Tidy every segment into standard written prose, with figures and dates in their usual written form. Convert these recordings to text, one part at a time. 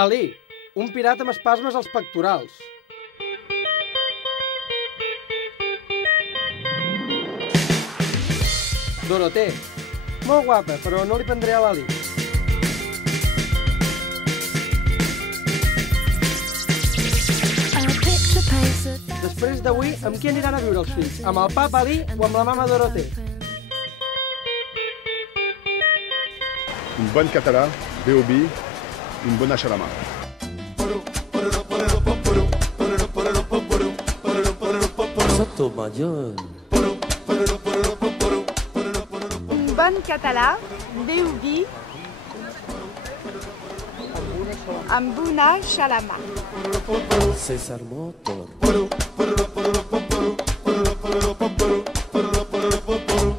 Ali, un pirata amb espasmes als pectorals. Doroté, molt guapa, però no li prendré a l'Ali. Després d'avui, amb qui aniran a viure els fills? Amb el papa Ali o amb la mama Doroté? Un bon català, B.O.B., un bon Xalama. Sotomayor. Un bon català, B.O.B., amb una xalama. César Motor.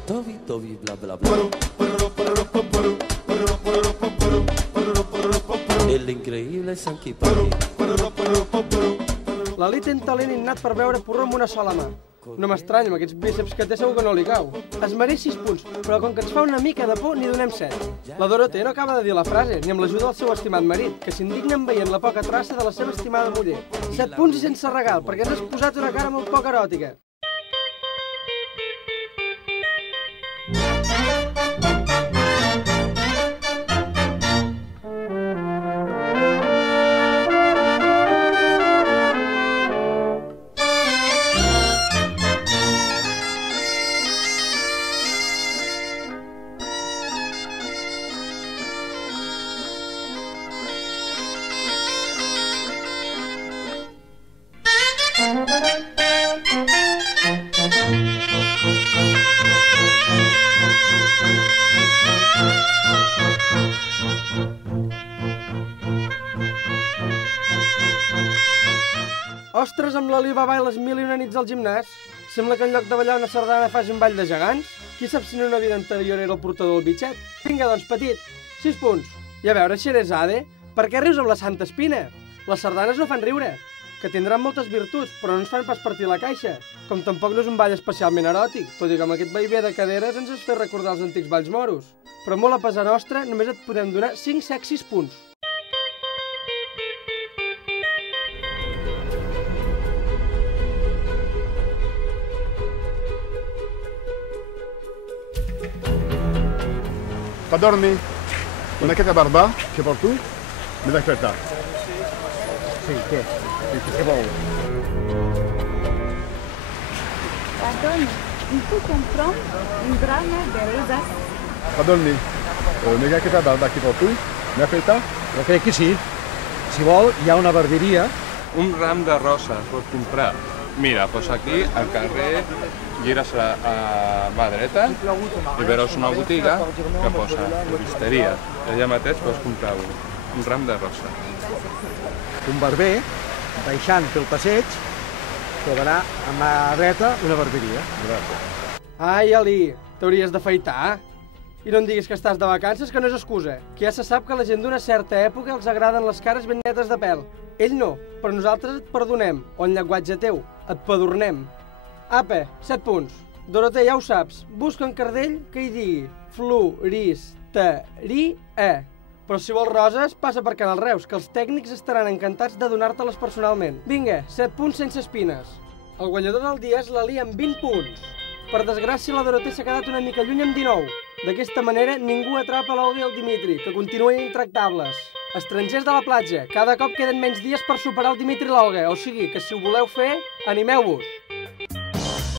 Tobi, tobi, bla, bla, bla. El increïble Sanqui Paqui. L'Ali té un talent innat per veure porró amb una sola mà. No m'estranya, amb aquests bíceps que té segur que no li cau. Es mereix 6 punts, però com que ens fa una mica de por, n'hi donem 7. La Doroté no acaba de dir la frase, ni amb l'ajuda del seu estimat marit, que s'indigna veient la poca traça de la seva estimada muller. 7 punts i sense regal, perquè ens has posat una cara molt poc eròtica. Ostres, amb l'Ali va ballar les 1001 nits al gimnàs. Sembla que en lloc de ballar una sardana faci un ball de gegants. Qui sap si en una vida anterior era el portador del bitxet? Vinga, doncs, petit, 6 punts. I a veure, Xerezade, per què rius amb la Santa Espina? Les sardanes no fan riure, que tindran moltes virtuts, però no ens fan pas partir la caixa. Com tampoc no és un ball especialment eròtic, tot i que amb aquest vaivé de caderes ens has fet recordar els antics balls moros. Però molt a pesar nostra, només et podem donar 5 sexis punts. T'adormi? Con aquesta barba que porto, me desperta. Sí, què? Què vol? Pardon, il faut comprendre un drame de rosas. T'adormi? Me aquesta barba que porto, me afecta? Jo crec que sí. Si vol, hi ha una barberia. Un ram de roses pots comprar. Mira, doncs aquí al carrer gires a mà dreta i veuràs una botiga que posa floristeria. Allà mateix pots comprar un ram de roses. Un barber, baixant pel passeig, trobarà a mà dreta una barberia. Ai, Ali, t'hauries d'afaitar. I no em diguis que estàs de vacances, que no és excusa. Que ja se sap que a la gent d'una certa època els agraden les cares ben netes de pèl. Ell no, però nosaltres et perdonem, o en llenguatge teu, et padornem. Apa, 7 punts. Doroté, ja ho saps, busca un cardell que hi digui floristeria. Però si vols roses, passa per Canal Reus, que els tècnics estaran encantats de donar-te-les personalment. Vinga, 7 punts sense espines. El guanyador del dia és l'Ali amb 20 punts. Per desgràcia, la Doroté s'ha quedat una mica lluny amb 19. D'aquesta manera, ningú atrapa l'Olga i el Dimitri, que continuen intractables. Estrangers de la platja, cada cop queden menys dies per superar el Dimitri i l'Olga, o sigui que si ho voleu fer, animeu-vos!